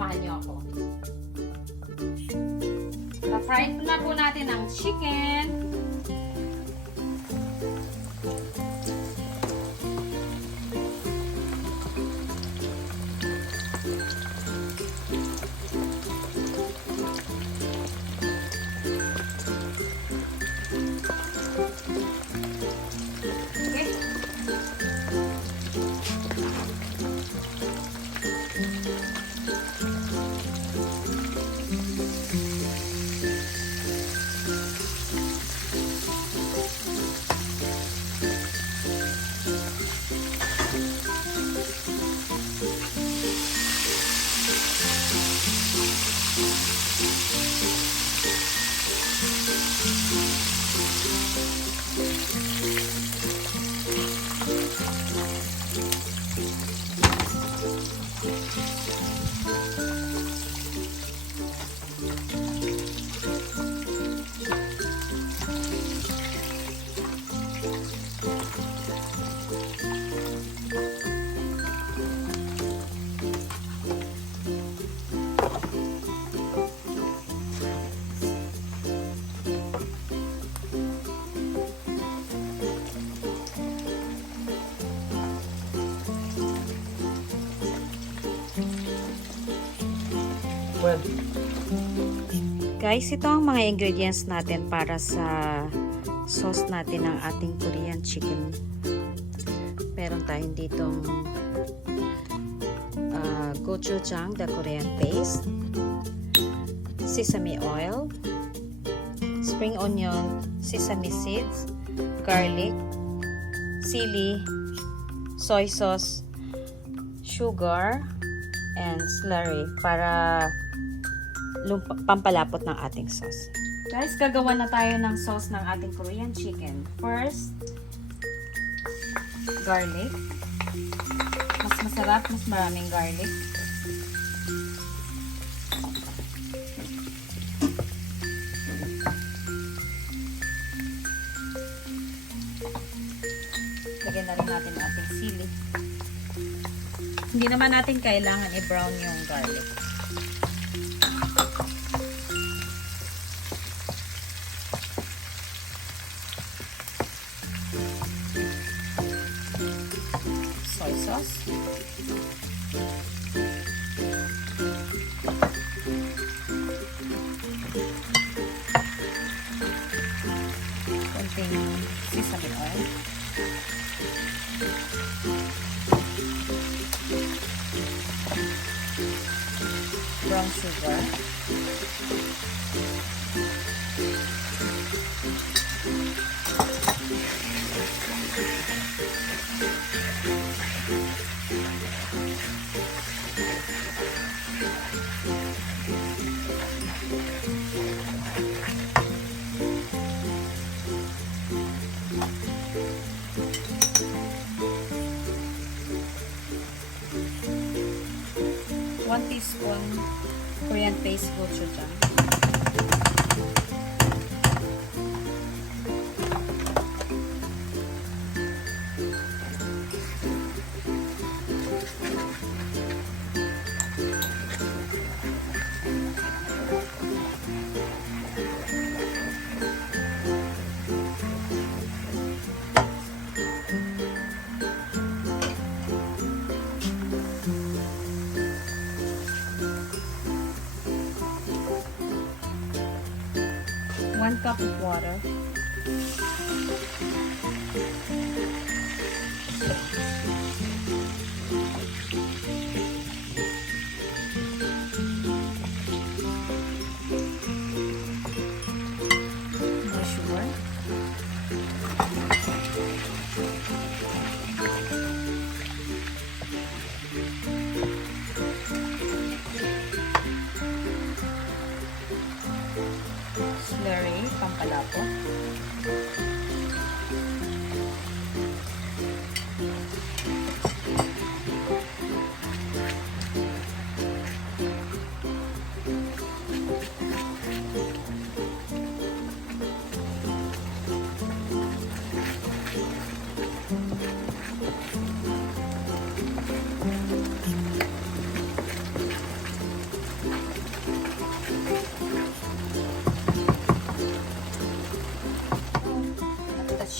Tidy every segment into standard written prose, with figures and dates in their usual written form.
samahan niyo ako. Na-fry na po natin ang chicken. Guys, ito ang mga ingredients natin para sa sauce natin ng ating Korean chicken. Meron tayong ditong gochujang, the Korean paste, sesame oil, spring onion, sesame seeds, garlic, sili, soy sauce, sugar, and slurry para pampalapot ng ating sauce. Guys, gagawa na tayo ng sauce ng ating Korean chicken. First, garlic. Mas masarap, mas maraming garlic. Lagyan na rin natin ang ating sili. Hindi naman natin kailangan i-brown yung garlic. Soy sauce. Konting sesame oil. Brown sugar. One teaspoon Korean paste gochujang. One cup of water. More sugar. Slurry, pampalapot.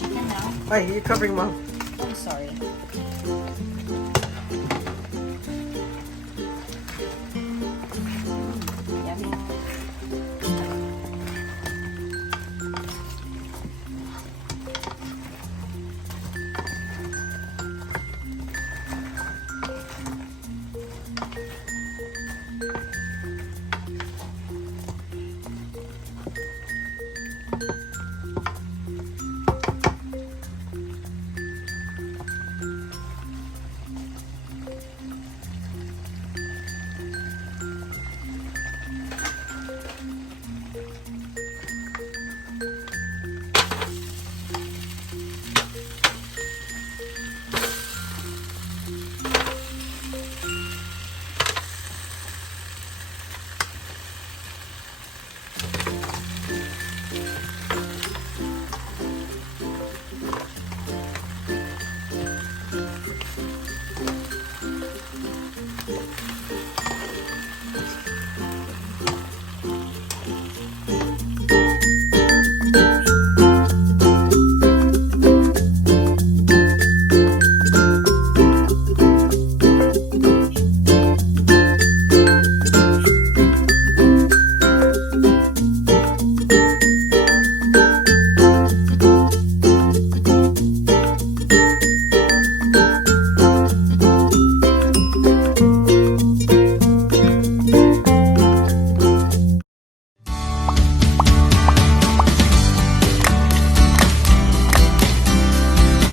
chicken now. Why, you're covering Mom. I'm sorry.